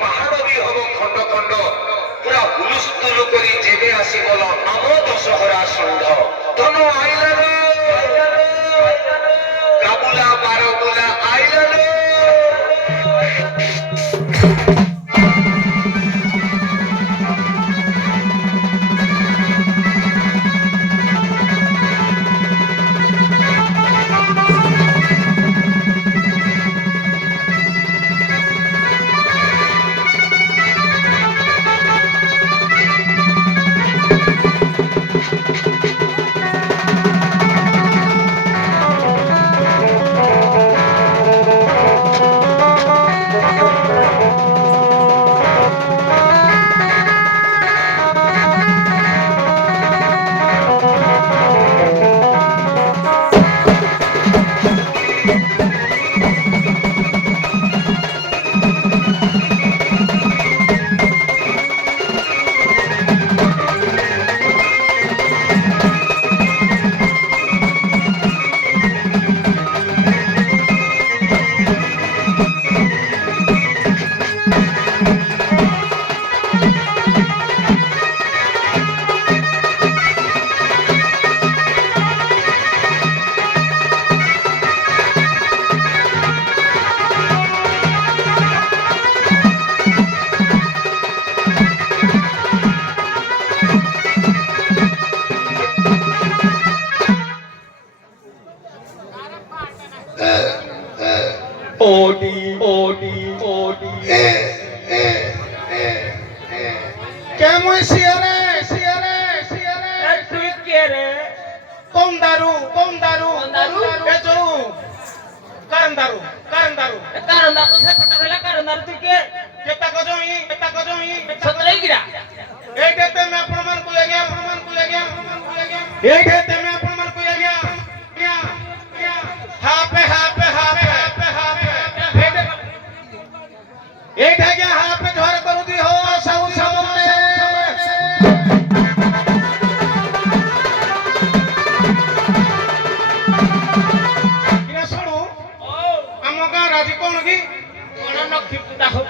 ପାହାଡ଼ ବି ହବ ଖଣ୍ଡ ଖଣ୍ଡ ପୁରା ହୁଲୁସ୍ତୁଲ କରି ଯେବେ ଆସିବ ଆମ ଦଶହରା ଷଣ୍ଢ ଧନ ଆଇଲା ରେ କାବୁଲା ବାରବୁଲା ଆଇଲା ରେ।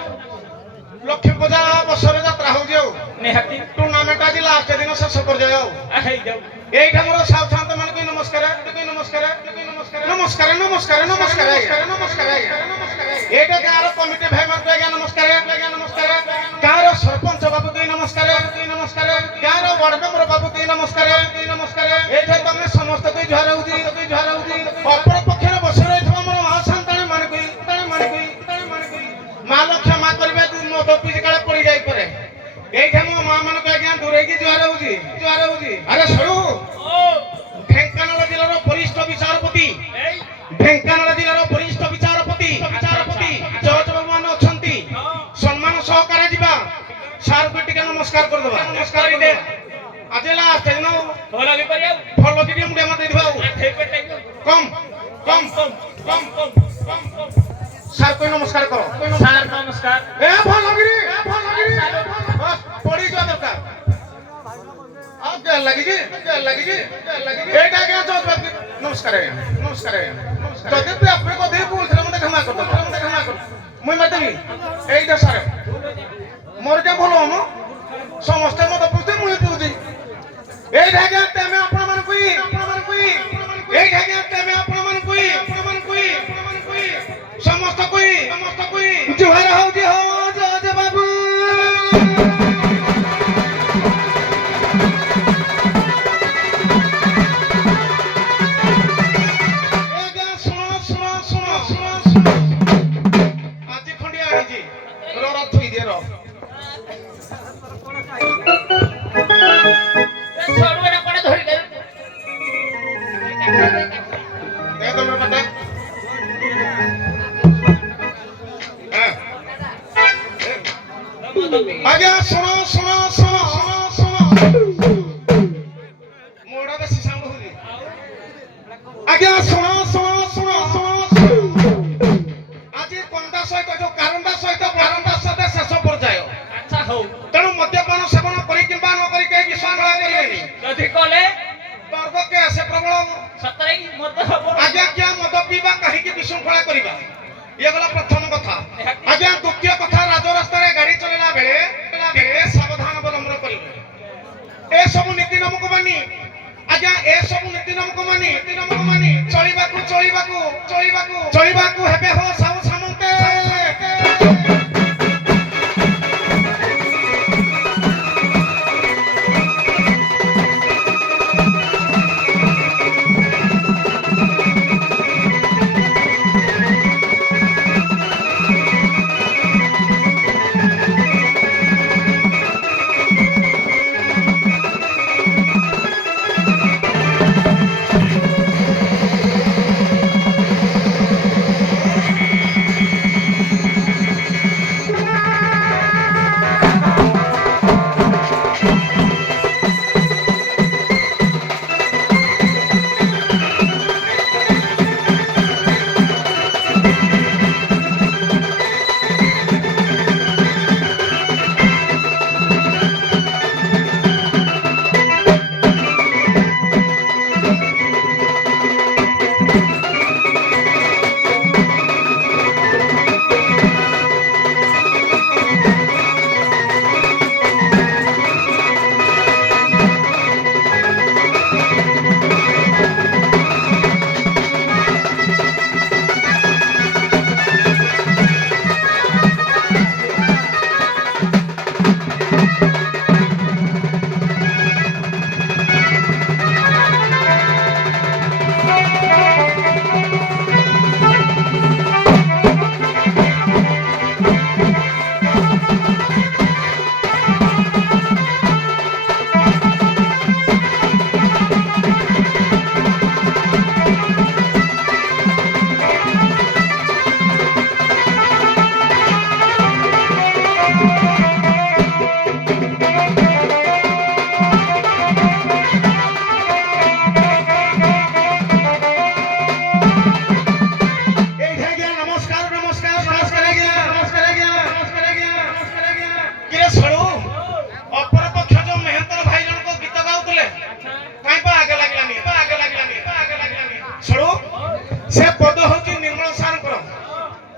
लक्ष्मी पूजा बसरे यात्रा हो जाओ निहाती टूर्नामेंट आज लास्ट दिन शेष कर जाओ एइठा मोर सावधान मन के नमस्कार नमस्कार नमस्कार नमस्कार नमस्कार नमस्कार नमस्कार एइठा गार कमिटी भाई मन के नमस्कार नमस्कार गार सरपंच बाबू के नमस्कार नमस्कार गार वार्ड मेंबर बाबू के नमस्कार नमस्कार एइठा तमे समस्त के जुहार होजी अपर पक्षर बसरे थवा मोर महासंतान मन के माँ क्षमा करबे मद पी काले पड़ी जाई परे एइठा मो मां मन के आज्ञा दूरे की जुहार होजी अरे सरू ढेंकानाल जिल्लार वरिष्ठ विचारपति जज बाबू मान अछंती सम्मान सहकारे जीवा सार को टिके नमस्कार कर देबा नमस्कार दे आज लास्ट दिन फल दिदी मुंडे मत देबा कम सार को नमस्कार करो सार नमस्कार ए भलगिरी बस पड़ी जा दरकार आगे लगी एटा के जज बाबू नमस्कार जदि पे अपने को दे बोल थे मते क्षमा कर मुई मते भी एटा सारे मोर के भलो हम समस्त मत पूछते मुई पूछी एटा के तेमे अपन मन कोई एटा के तेमे अपन मन कोई समस्त कोई जुहार होजी हो जज बाबू आज्ञा सुनो मोड़ा बेसी साउंड होजी आज्ञा सुनो आज कंदा सहित जो कारणदा सहित बारंदा सहित शेष पर्याय अच्छा हो तेणु मद्यपान सेवन करी किंबा न करी के विश्राम करेनी जदि कले वर्ग के आसे प्रबल सतरे मद आज्ञा क्या मद पीबा काहे की विशृंखला करिबा ये गला प्रथम कथा आज्ञा द्वितीय कथा राज रास्ता रे गाड़ी ମାନି ଚଳିବାକୁ ହେବେ ହୋ ସାହୁ ସାମନ୍ତେ।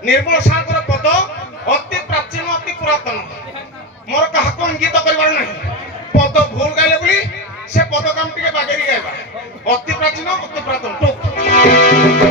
निर्मल सागर पद अति प्राचीन अति पुरातन मोर कहा इंगित करबार नहीं पद भूल गाइले बोली से पद काम टिके बागेरी गाइबा अति प्राचीन अति पुरातन टोक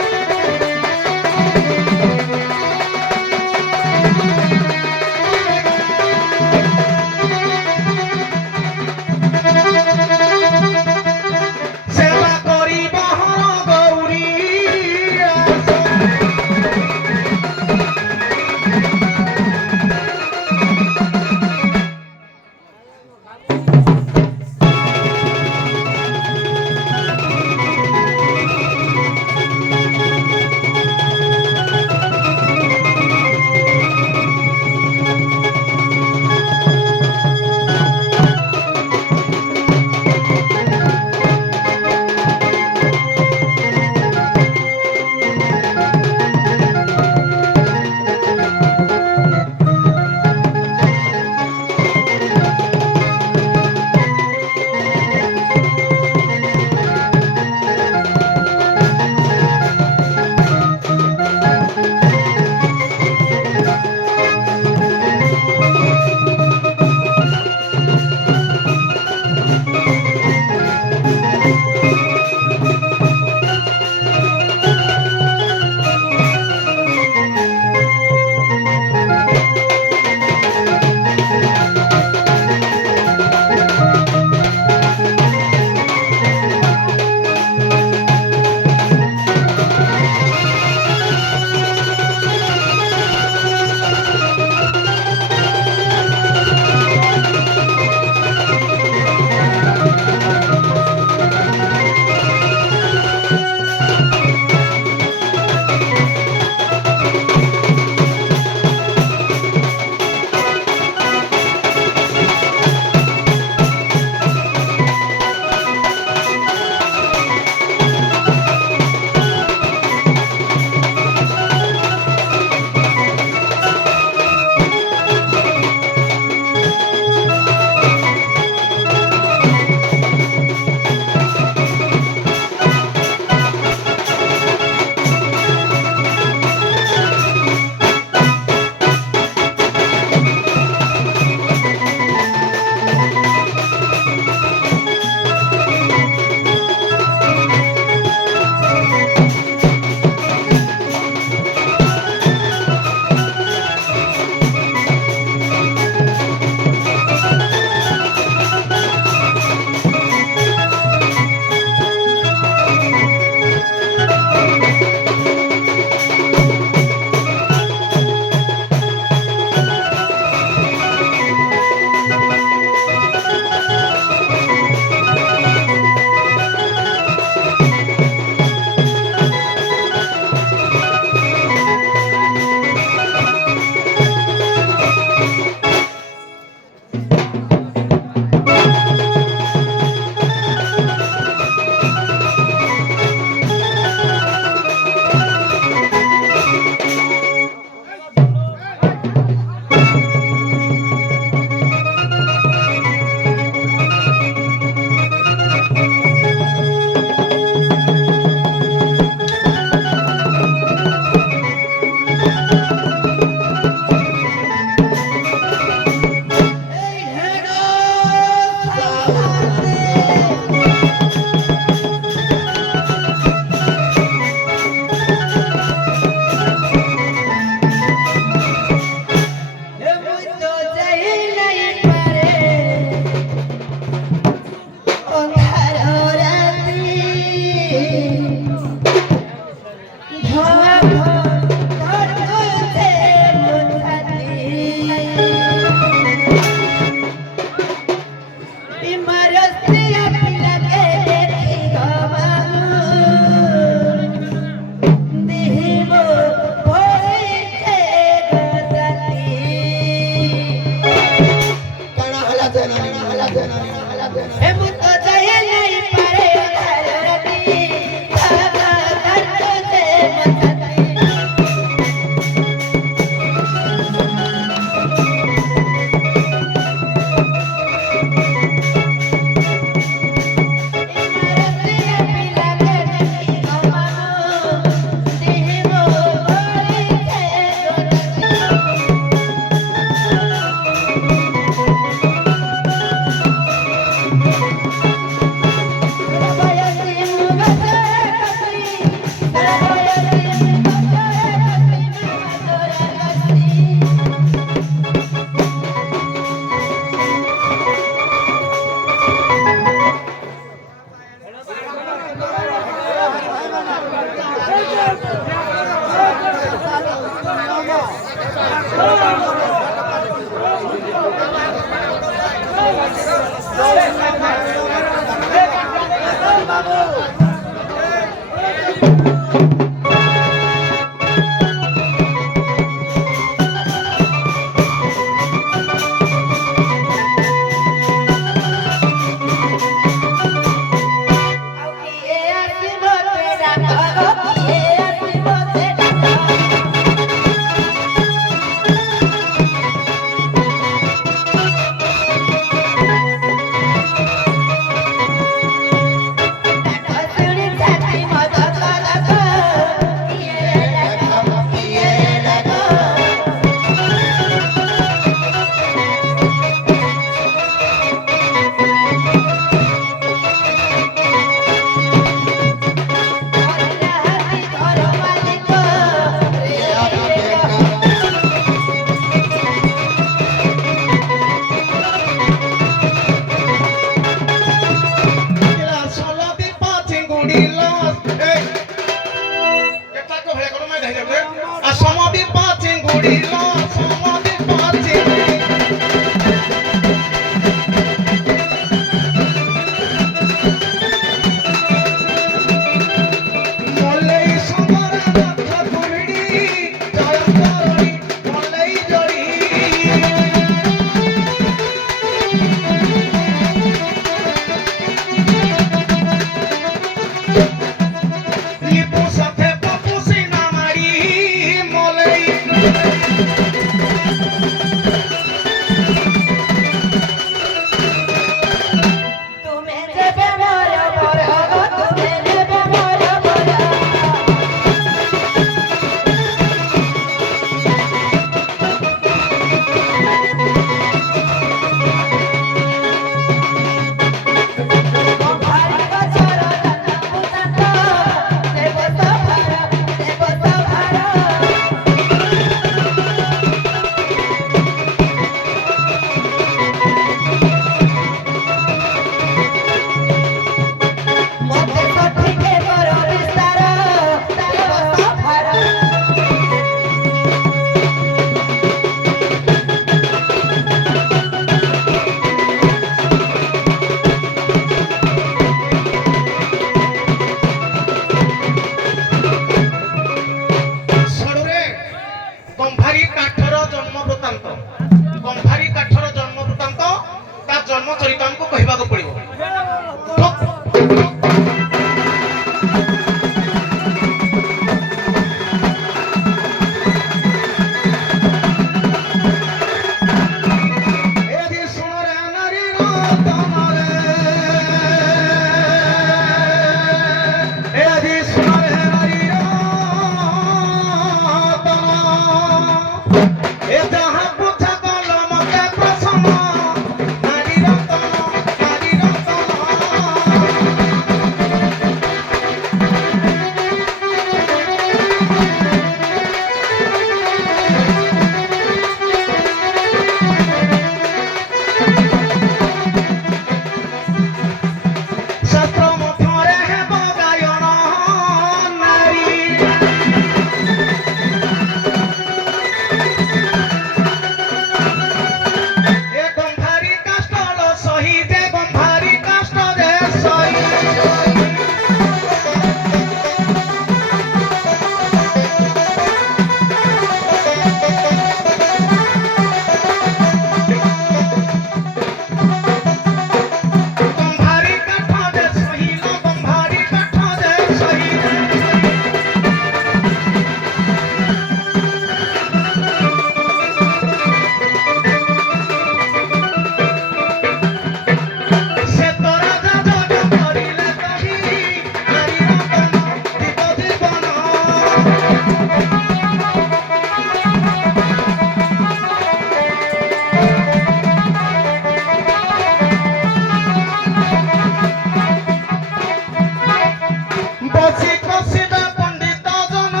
ବିକଶିତ ପଣ୍ଡିତ ଜନ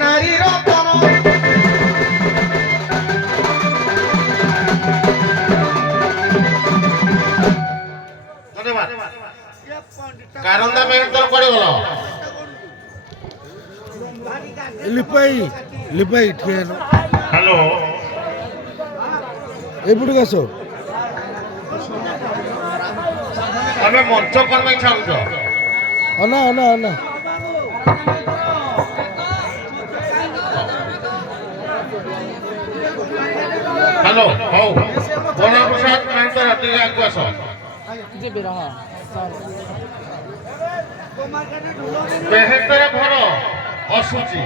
ନାରୀର ତନ କାରନ୍ଦା ମେହେନ୍ତର କୁଆଡେ ଗଲ? লিপাই লিপাই ঠিক আছে ହ୍ୟାଲୋ ଏପଟକୁ ଆସ ତମେ ମଞ୍ଚ କଣ ପାଇଁ ଛାଡୁଛ? ଅନା ଅନା ଅନା ହ୍ୟାଲୋ ହଉ ବନପ୍ରସାଦ ମେହେନ୍ତର ଟିକେ ଆଗକୁ ଆସ। ମେହେନ୍ତର ଘର ଅଶୁଚି।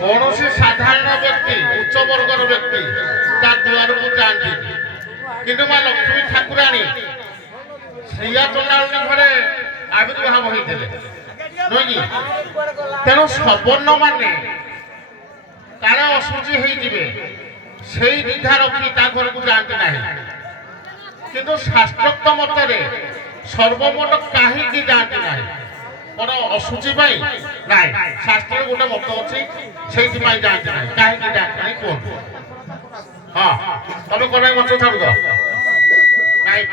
କୌଣସି ସାଧାରଣ ବ୍ୟକ୍ତି ଉଚ୍ଚ ବର୍ଗର ବ୍ୟକ୍ତି ତା ଦୁଆରକୁ ଯାଆନ୍ତି, କିନ୍ତୁ ମା ଲକ୍ଷ୍ମୀ ଠାକୁରାଣୀ ଶ୍ରୀୟା ଚଣ୍ଡାଳୁଣୀ ଘରେ ଆବିର୍ଭାବ ହୋଇଥିଲେ ନୁହେଁ କି? ତେଣୁ ସବର୍ଣ୍ଣ ମାନେ କାଳେ ଅଶୁଚି ହେଇଯିବେ ସେଇ ଦ୍ୱିଧା ରଖି ତା ଘରକୁ ଯାଆନ୍ତି ନାହିଁ। କିନ୍ତୁ ଶାସ୍ତ୍ରୋକ୍ତ ମତରେ ସର୍ବମୋଟ କାହିଁକି ଯାଆନ୍ତି ନାହିଁ? କଣ ଅଶୁଚି ପାଇଁ? ନାଇଁ, ଶାସ୍ତ୍ରରେ ଗୋଟେ ମତ ଅଛି ସେଇଥିପାଇଁ ଯାଆନ୍ତି ନାହିଁ। କାହିଁକି ଯାଆନ୍ତି ନାହିଁ କୁହନ୍ତୁ? ହଁ ତମେ କଣ ମଞ୍ଚ ଛାଡୁଛ? ନାଇଁ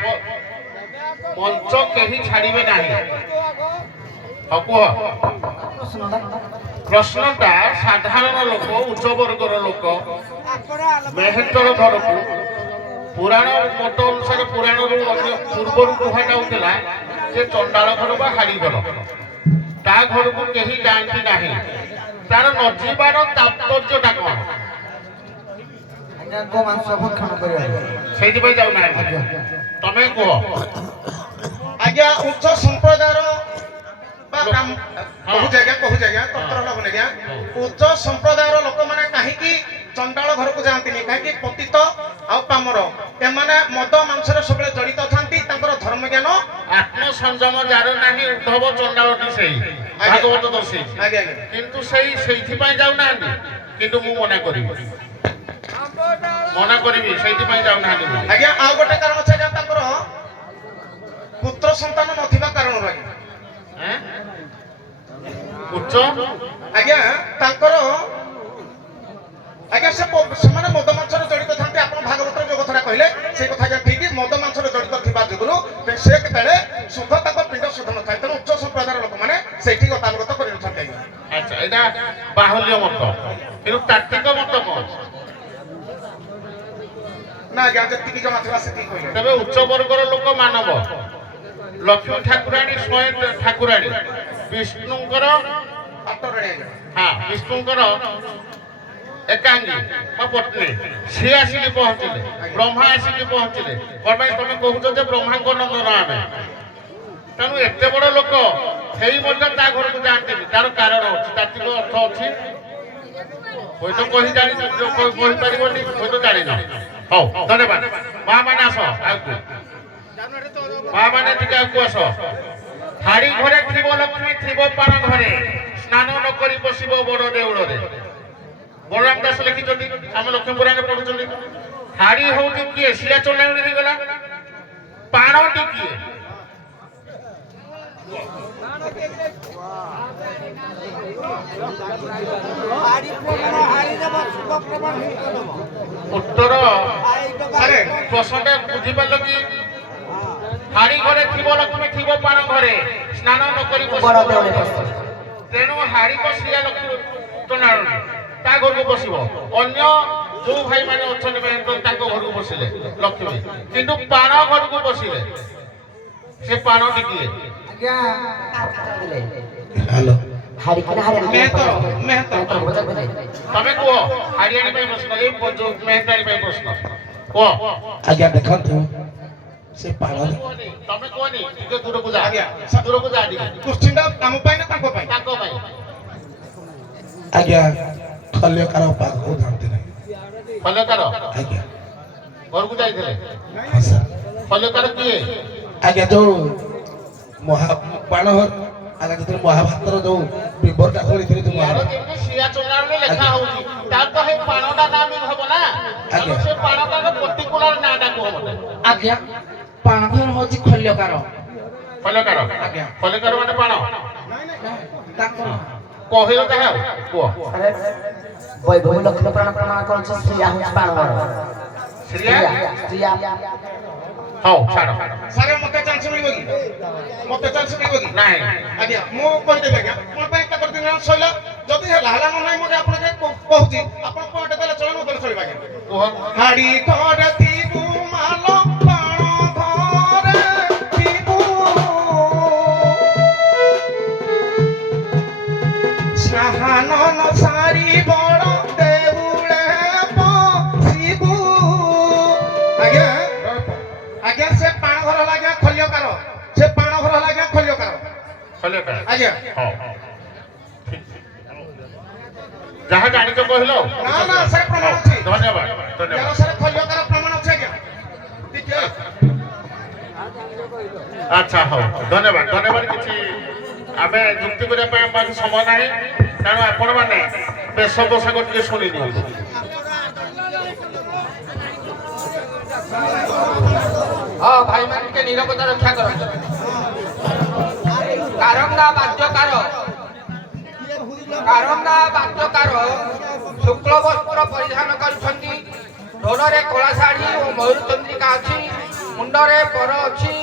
ମଞ୍ଚ କେହି ଛାଡିବେ ନାହିଁ। ହଁ କୁହ। ପ୍ରଶ୍ନଟା ସାଧାରଣ ଲୋକ ଉଚ୍ଚ ବର୍ଗର ଲୋକ ମେହେନ୍ତର ଘରକୁ ପୁରାଣ ମତ ଅନୁସାରେ ପୁରାଣରୁ ପୂର୍ବରୁ କୁହାଯାଉଥିଲା ଯେ ଚଣ୍ଡାଳ ଘର ବା ହାଡ଼ି ଘର, ତା ଘରକୁ କେହି ଯାଆନ୍ତି ନାହିଁ। ତାର ନ ଯିବାର ତାତ୍ପର୍ଯ୍ୟଟା କଣ? ସେଇଥିପାଇଁ ଯାଉନାହାନ୍ତି। ତମେ କୁହ। ଆଜ୍ଞା ଉଚ୍ଚ ସମ୍ପ୍ରଦାୟର କହୁଛି ଆଜ୍ଞା ତତ୍ପର ଲାଗୁନି ଆଜ୍ଞା। ଉଚ୍ଚ ସମ୍ପ୍ରଦାୟର ଲୋକମାନେ କାହିଁକି ଚଣ୍ଡାଳ ଘରକୁ ଯାଆନ୍ତିନି? କାହିଁକି ପତିତ ଆଉ ପାମର ଏମାନେ ମଦ ମାଂସରେ ସବୁବେଳେ ଜଡିତ ଥାନ୍ତି। ତାଙ୍କର ଧର୍ମ ଜ୍ଞାନ ଆତ୍ମସଂଯମ ଯାର ନାହିଁ ଉଦ୍ଧବ ଚଣ୍ଡାଳଟି ସେଇ ଭାଗବତ ଦର୍ଶେଇଛି। ଆଜ୍ଞା ଆଜ୍ଞା କିନ୍ତୁ ସେଇଥିପାଇଁ ଯାଉନାହାନ୍ତି। କିନ୍ତୁ ମୁଁ ମନା କରିବି ସେଇଥିପାଇଁ ଯାଉନାହାନ୍ତି। ଆଜ୍ଞା ଆଉ ଗୋଟେ କାରଣ ଅଛି ଆଜ୍ଞା, ତାଙ୍କର ପୁତ୍ର ସନ୍ତାନ ନଥିବା କାରଣରୁ ଆଜ୍ଞା ଉଚ୍ଚ ଆଜ୍ଞା ତାଙ୍କର ଆଜ୍ଞା ସେମାନେ ମଦ ମାଂସରେ ଜଡିତ ଥାନ୍ତି। ଆପଣ ଭାଗବତର ଯୋଉ କଥାଟା କହିଲେ ସେଇ କଥା ଆଜ୍ଞା ଠିକ। ମଦ ମାଂସରେ ଜଡିତ ଥିବା ଯୋଗୁରୁ ସେ କେତେବେଳେ ଶୁଦ୍ଧ ତାଙ୍କ ପିଣ୍ଡ ଶୁଦ୍ଧ ନଥାଏ। ତେଣୁ ଉଚ୍ଚ ସମ୍ପ୍ରଦାୟର ଲୋକମାନେ ସେଇଠି ଗତାନଗତ କରିନଥାନ୍ତି ଆଜ୍ଞା। ଆଚ୍ଛା, ଏଇଟା ବାହୁଲ୍ୟ ମତ। କିନ୍ତୁ ତାତ୍ତ୍ୱିକ ମତ କଣ? ନା ଆଜ୍ଞା ଯେତିକି ଜମା ଥିଲା ସେତିକି କହିଲେ। ତେବେ ଉଚ୍ଚ ବର୍ଗର ଲୋକ ମାନବ ଲକ୍ଷ୍ମୀ ଠାକୁରାଣୀ ସ୍ୱୟଂ ଠାକୁରାଣୀ ବିଷ୍ଣୁଙ୍କର ବିଷ୍ଣୁଙ୍କର ଏକାଙ୍ଗୀ ବା ପତ୍ନୀ, ସିଏ ଆସିକି ପହଞ୍ଚିଲେ। ବ୍ରହ୍ମା ଆସିକି ପହଞ୍ଚିଲେ। କଣ ପାଇଁ ତମେ କହୁଛ ଯେ ବ୍ରହ୍ମାଙ୍କ ନନ୍ଦନ ଆମେ? ତେଣୁ ଏତେ ବଡ ଲୋକ ହେଇ ମଧ୍ୟ ତା ଘରକୁ ଯାଆନ୍ତିନି। ତାର କାରଣ ଅଛି, ତାତ୍ତ୍ୱିକ ଅର୍ଥ ଅଛି। ହୁଏତ କହିପାରିବନି, ହୁଏତ ଜାଣିନ। ହଉ ଧନ୍ୟବାଦ। ମା ମାନେ ଆସ ଆଗକୁ, ମା ମାନେ ଟିକେ ଆଗକୁ ଆସ। ହାଡି ଘରେ ଥିବ ଲକ୍ଷ୍ମୀ, ଥିବ ପାଣ ଘରେ, ସ୍ନାନ ନ କରି ବସିବ ବଡ ଦେଉଳରେ। ବଳରାମ ଦାସ ଲେଖିଛନ୍ତି, ଆମେ ଲକ୍ଷ୍ମୀ ପୁରାଣରେ ପଢୁଛନ୍ତି। ହାଡି ହଉଛି କିଏ? ଶିରା ଚଣ୍ଡାଳୁଣୀ ହେଇଗଲା। ପାଣଟି କିଏ? ଉତ୍ତର ପ୍ରଶ୍ନଟା ବୁଝିପାରିଲ କି? ହାଡି ଘରେ ଥିବ ଲକ୍ଷ୍ମୀ, ଥିବ ପାଣ ଘରେ, ସ୍ନାନ ନ କରି ବସିବ। ତେଣୁ ହାଡି ବସିଲା ଲକ୍ଷ୍ମୀ ଚଣ୍ଡାଳୁଣୀ, ତା ଘରକୁ ବସିବ। ଅନ୍ୟ ଯୋଉ ଭାଇ ମାନେ ଅଛନ୍ତି ତାଙ୍କ ଘରକୁ ବସିଲେ ଲକ୍ଷ୍ମୀ, କିନ୍ତୁ ପାଣ ଘରକୁ ବସିଲେ ସେ ପାଣଟି କିଏ? ତମେ କୁହ। ହାରିଆଣୀ ପାଇଁ ପ୍ରଶ୍ନ, ଏଇ ମେହେନ୍ଦାରୀ ପାଇଁ ପ୍ରଶ୍ନ କୁହ। ଆଜ୍ଞା ଦେଖନ୍ତୁ ସେ ପାଳ ତମେ କୁହନି, ଟିକେ ଦୂରକୁ ଯା। ଆଜ୍ଞା ଦୂରକୁ ଯା ଟିକେ। କୋଶ୍ଚିନ୍‌ଟା ଆମ ପାଇଁ ନା ତାଙ୍କ ପାଇଁ? ତାଙ୍କ ପାଇଁ। ଆଜ୍ଞା ଖଲ୍ୟକାର ପାଖକୁ ଯାଆନ୍ତି ନାହିଁ। ଖଲ୍ୟକାର ଆଜ୍ଞା ଘରକୁ ଯାଇଥିଲେ। ହଁ ସାର୍। ଖଲ୍ୟକାର କିଏ? ଆଜ୍ଞା ଯୋଉ ପାଣ ଆଜ୍ଞା ଯେତେବେଳେ ମହାଭାରତର ଯୋଉ ବିବରଟା ଖୋଲିଥିଲେ ଯୋଉ ୟାର ଯେମିତି ଶିରା ଚଣ୍ଡାଳୁଣୀ ଲେଖା ହଉଛି, ତାର ତ ହେଇ ପାଣଟା ନାଁ ବି ହବ ନା। ଆଜ୍ଞା ସେ ପାଣଟାର ପର୍ଟିକୁଲାର ନାଁଟା କୁହ ମତେ। ଆଜ୍ଞା ପାଣଘର ହଉଛି ଖଲ୍ୟକାର। ଖଲିକାର ଆଜ୍ଞା। ଖଲିକାର ମାନେ ପାଣ ତାଙ୍କ କହିଲ ତାହା କୁହ ଆରେ ବୈଭବୀ ଲକ୍ଷ୍ମୀ ପ୍ରାଣ ପ୍ରମାଣ କରୁଛି ଶ୍ରୀୟା ହେଉଛି ପାଣଘର ଶ୍ରିୟା ଶ୍ରୀୟା ହଉ ଛାଡ଼ ସାର୍ ମତେ ଚାନ୍ସ ମିଳିବ କି ମତେ ଚାନ୍ସ ମିଳିବ କି ନାହିଁ ଆଜ୍ଞା ମୁଁ କହିଦେବି ଆଜ୍ଞା ମୋ ପାଇଁ ଏକା କରିଦିନ ଶଇଲା ଯଦି ହେଲା ହେଲା ନ ନାହିଁ ମୋତେ ଆପଣଙ୍କୁ କହୁଛି ଆପଣ ପଏଣ୍ଟ ଦେଲେ ଚଳିବ ନଦେଲେ ଚଳିବ ଆଜ୍ଞା କୁହ ହାଡ଼ି ଘରେ ଥିବୁ ମାଲ ପାଣ ଘରେ ଥିବୁ ସାହାନନ ସାରି ବଡ଼ ଦେଉଳେ ବସିବୁ ଆଜ୍ଞା ଆଜ୍ଞା ସେ ପାଣ ଘର ହେଲା ଖଲ୍ୟକାର ସେ ପାଣ ଘର ହେଲା ଖଲ୍ୟକାର ଖଲିକାର ଆଜ୍ଞା ହଉ ଯାହା ଜାଣିଛ କହିଲ ନା ନା ସାର୍ ପ୍ରମାଣ ଅଛି ଧନ୍ୟବାଦ ୟାର ଧନ୍ୟବାଦ ସାର୍ ଖଲ୍ୟକାର ପ୍ରମାଣ ଅଛି ଆଜ୍ଞା ଟିକେ ଆଚ୍ଛା ହଉ ଧନ୍ୟବାଦ ଧନ୍ୟବାଦ କିଛି ଆମେ ଯୁକ୍ତି କରିବା ପାଇଁ ଆମ ପାଖରେ ସମୟ ନାହିଁ ତେଣୁ ଆପଣମାନେ ବେଶ ପୋଷାକ ଟିକେ ଶୁଣି ନିଅନ୍ତୁ ହଁ ଭାଇମାନେ ଟିକେ ନିରବତା ରକ୍ଷା କରନ୍ତୁ କାରଙ୍ଗା ବାଦ୍ୟକାର ଶୁକ୍ଳ ବସ୍ତ୍ର ପରିଧାନ କରିଛନ୍ତି ଢୋଲରେ କଳା ଶାଢ଼ୀ ଓ ମୟୂର ଚନ୍ଦ୍ରିକା ଅଛି ମୁଣ୍ଡରେ ପର ଅଛି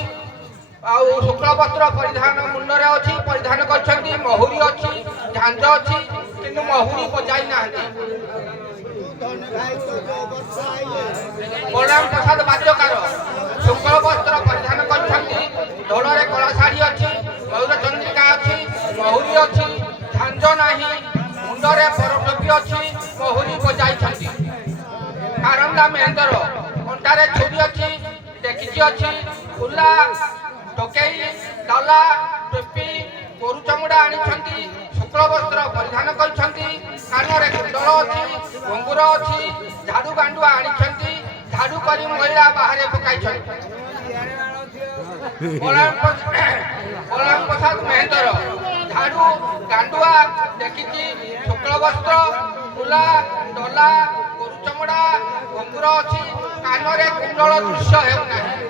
ଆଉ ଶୁକ୍ଳ ବସ୍ତ୍ର ପରିଧାନ ମୁଣ୍ଡରେ ଅଛି ପରିଧାନ କରିଛନ୍ତି ମହୁରୀ ଅଛି ଝାଞ୍ଜ ଅଛି କିନ୍ତୁ ମହୁରୀ ବଜାଇ ନାହାନ୍ତି ବଳରାମ ପ୍ରସାଦ ବାଦ୍ୟକାର ଶୁକ୍ଳ ବସ୍ତ୍ର ପରିଧାନ କରିଛନ୍ତି ଢୋଲରେ କଳା ଶାଢ଼ୀ ଅଛି ମୟୂର ଚନ୍ଦ୍ରିକା ଅଛି ମହୁରୀ ଅଛି ଝାଞ୍ଜ ନାହିଁ ମୁଣ୍ଡରେ ପରଟୋପି ଅଛି ମହୁରୀ ବଜାଇଛନ୍ତି କାରଙ୍ଗା ମେହେନ୍ଦର ଅଣ୍ଟାରେ ଛୁରୀ ଅଛି ଡେକିଚି ଅଛି କୁଲା ଟୋକେଇ ଡଲା ଟୋପି ଗୋରୁ ଚମଡ଼ା ଆଣିଛନ୍ତି ଶୁକ୍ଳ ବସ୍ତ୍ର ପରିଧାନ କରିଛନ୍ତି କାନରେ କୁଣ୍ଡଳ ଅଛି ଘୁଙ୍ଗୁର ଅଛି ଝାଡୁ ଗାଣ୍ଡୁଆ ଆଣିଛନ୍ତି ଝାଡୁ କରି ମହିଳା ବାହାରେ ପକାଇଛନ୍ତି ବଳରାମ ପ୍ରସାଦ ମେହେନ୍ଦର ଝାଡୁ ଗାଣ୍ଡୁଆ ଦେଖିଛି ଶୁକ୍ଳ ବସ୍ତ୍ର କୁଲା ଡଲା ଗୋରୁ ଚମଡ଼ା ଘୁଙ୍ଗୁର ଅଛି କାନରେ କୁଣ୍ଡଳ ଦୃଶ୍ୟ ହେଉନାହିଁ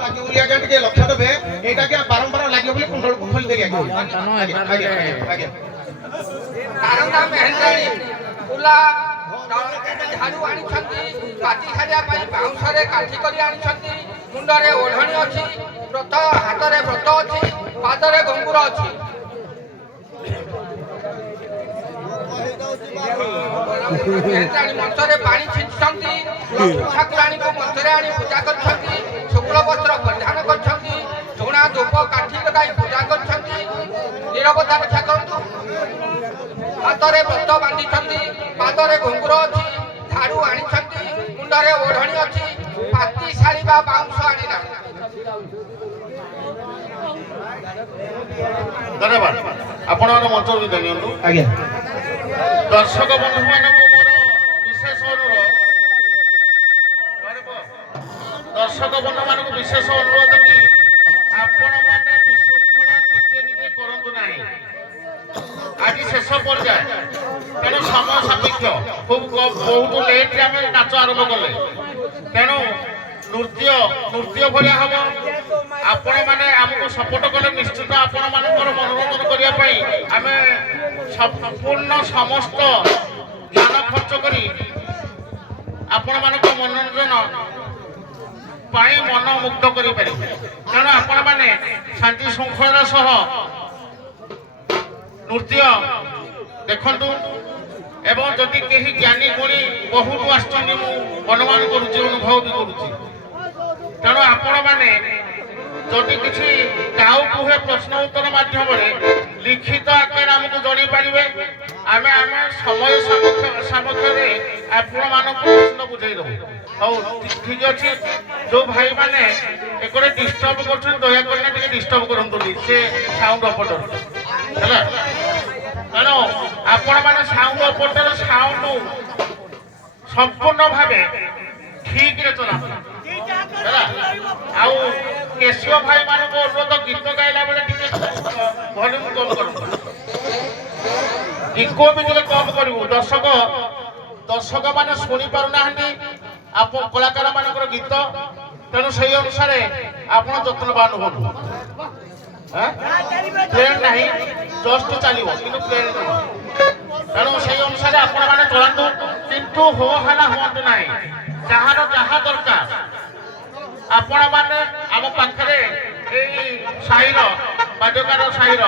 ଲାଗିବ ବୋଲି ଆଜ୍ଞା ଟିକେ ଲକ୍ଷ୍ୟ ଦେବେ ଏଇଟା ଆଜ୍ଞା ବାରମ୍ବାର ଲାଗିବ ବୋଲି କୁଣ୍ଡଳକୁ ଖୋଲିଦେବି ଆଜ୍ଞା ଆଜ୍ଞା ଆଜ୍ଞା କାରଙ୍ଗା ମେହେନ୍ଦାଣୀ କୁଲା ଝାଡୁ ଆଣିଛନ୍ତି ପାଟି ସାରିବା ପାଇଁ ବାଉଁଶରେ କାଠି କରି ଆଣିଛନ୍ତି ମୁଣ୍ଡରେ ଓଢ଼ଣୀ ଅଛି ବ୍ରତ ହାତରେ ବ୍ରତ ଅଛି ପାଦରେ ଘୁଙ୍ଗୁର ଅଛି ମେହେନ୍ଦାଣୀ ମଞ୍ଚରେ ପାଣି ଛିଞ୍ଚୁଛନ୍ତି ଲକ୍ଷ୍ମୀ ଠାକୁରାଣୀଙ୍କୁ ମଞ୍ଚରେ ଆଣି ପୂଜା କରିଛନ୍ତି ଶୁକ୍ଳ ବସ୍ତ୍ର ପରିଧାନ କରିଛନ୍ତି ଝୁଣା ଧୂପ କାଠି ଲଗାଇ ପୂଜା କରିଛନ୍ତି ନିରବତା ରକ୍ଷା କରନ୍ତୁ ହାତରେ ବ୍ରତ ବାନ୍ଧିଛନ୍ତି ପାଦରେ ଘୁଙ୍ଗୁର ଅଛି ଝାଡୁ ଆଣିଛନ୍ତି ମୁଣ୍ଡରେ ଓଢ଼ଣୀ ଅଛି ପାତି ଶାଢ଼ୀ ବା ବାଉଁଶ ଆଣିନାହାନ୍ତି ଧନ୍ୟବାଦ ଆପଣଙ୍କର ମଞ୍ଚ ବିଦାୟ ନିଅନ୍ତୁ ଆଜ୍ଞା ଦର୍ଶକ ବନ୍ଧୁମାନଙ୍କୁ ମୋର ବିଶେଷ ଅନୁରୋଧ ଦର୍ଶକ ବନ୍ଧୁମାନଙ୍କୁ ବିଶେଷ ଅନୁରୋଧ କି ଆପଣମାନେ ବିଶୃଙ୍ଖଳା ନିଜେ ନିଜେ କରନ୍ତୁ ନାହିଁ ଆଜି ଶେଷ ପର୍ଯ୍ୟାୟ ତେଣୁ ସମୟ ସାପେକ୍ଷ ବହୁତ ଲେଟ୍ରେ ଆମେ ନାଚ ଆରମ୍ଭ କଲେ ତେଣୁ ନୃତ୍ୟ ଭଳିଆ ହବ ଆପଣମାନେ ଆମକୁ ସପୋର୍ଟ କଲେ ନିଶ୍ଚିତ ଆପଣମାନଙ୍କର ମନୋରଞ୍ଜନ କରିବା ପାଇଁ ଆମେ ସମ୍ପୂର୍ଣ୍ଣ ସମସ୍ତ ଜ୍ଞାନ ଖର୍ଚ୍ଚ କରି ଆପଣମାନଙ୍କ ମନୋରଞ୍ଜନ ପାଇଁ ମନ ମୁଗ୍ଧ କରିପାରିବୁ ତେଣୁ ଆପଣମାନେ ଶାନ୍ତି ଶୃଙ୍ଖଳାର ସହ ନୃତ୍ୟ ଦେଖନ୍ତୁ ଏବଂ ଯଦି କେହି ଜ୍ଞାନୀ ଗୁଣୀ ବହୁତ ଆସୁଛନ୍ତି ମୁଁ ଅନୁମାନ କରୁଛି ଅନୁଭବ ବି କରୁଛି ତେଣୁ ଆପଣମାନେ ଯଦି କିଛି କାହାକୁ ହୁଏ ପ୍ରଶ୍ନ ଉତ୍ତର ମାଧ୍ୟମରେ ଲିଖିତ ଆକାରରେ ଆମକୁ ଜଣାଇ ପାରିବେ ଆମେ ସମୟ ସାମର୍ଥ୍ୟରେ ଆପଣମାନଙ୍କୁ ପ୍ରଶ୍ନ ବୁଝେଇ ଦେବୁ ହଉ ଠିକ ଅଛି ଯୋଉ ଭାଇମାନେ ଏକରେ ଡିଷ୍ଟର୍ବ କରୁଛନ୍ତି ଦୟାକରି ଟିକେ ଡିଷ୍ଟର୍ବ କରନ୍ତୁନି ସେ ସାଉଣ୍ଡ ଅପରେଟର ହେଲା ତେଣୁ ଆପଣମାନେ ସାଉଣ୍ଡ ଅପରେଟର ସାଉଣ୍ଡ ସମ୍ପୂର୍ଣ୍ଣ ଭାବେ ଠିକରେ ଚଲାନ୍ତୁ ହେଲା ଆଉ କେଶୁଆ ଭାଇ ମାନଙ୍କୁ ଅନୁରୋଧ ଗୀତ ଗାଇଲା ବେଳେ ଟିକେ ଭଲ୍ୟୁମ କମ୍ କରନ୍ତୁ ଇକୋ ବି ଟିକେ କମ୍ କରିବୁ ଦର୍ଶକ ମାନେ ଶୁଣି ପାରୁନାହାନ୍ତି କଳାକାର ମାନଙ୍କର ଗୀତ ତେଣୁ ସେଇ ଅନୁସାରେ ଆପଣ ଯତ୍ନବାନ ହୁଅନ୍ତୁ ପ୍ଲେନ୍ ନାହିଁ ଜଷ୍ଟ ଚାଲିବ କିନ୍ତୁ ପ୍ଲେନ୍ ନୁହଁ। ତେଣୁ ସେଇ ଅନୁସାରେ ଆପଣମାନେ ଚଳାନ୍ତୁ କିନ୍ତୁ ହୋ ହାଲା ହୁଅନ୍ତୁ ନାହିଁ। ଯାହାର ଯାହା ଦରକାର ଆପଣମାନେ ଆମ ପାଖରେ ଏଇ ସାହିର ବାଦ୍ୟକାର ସାହିର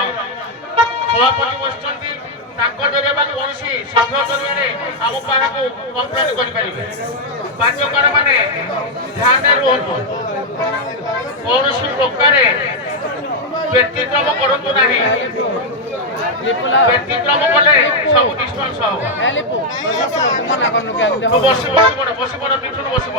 ସଭାପତି ବସିଛନ୍ତି ତାଙ୍କ ଜରିଆରେ ବା କୌଣସି ସଭ୍ୟ ଜରିଆରେ ଆମ ପାଖକୁ କମ୍ପ୍ଲେନ୍ କରିପାରିବେ। ବାଦ୍ୟକାର ମାନେ ଧ୍ୟାନରେ ରୁହନ୍ତୁ କୌଣସି ପ୍ରକାରେ ବ୍ୟତିକ୍ରମ କରନ୍ତୁ ନାହିଁ। ବ୍ୟତିକ୍ରମ କଲେ ସବୁ ଡିଷ୍ଟର୍ବାନ୍ସ ହବ। ବସି ପଡ ମିଥୁନ ବସି ପଡ।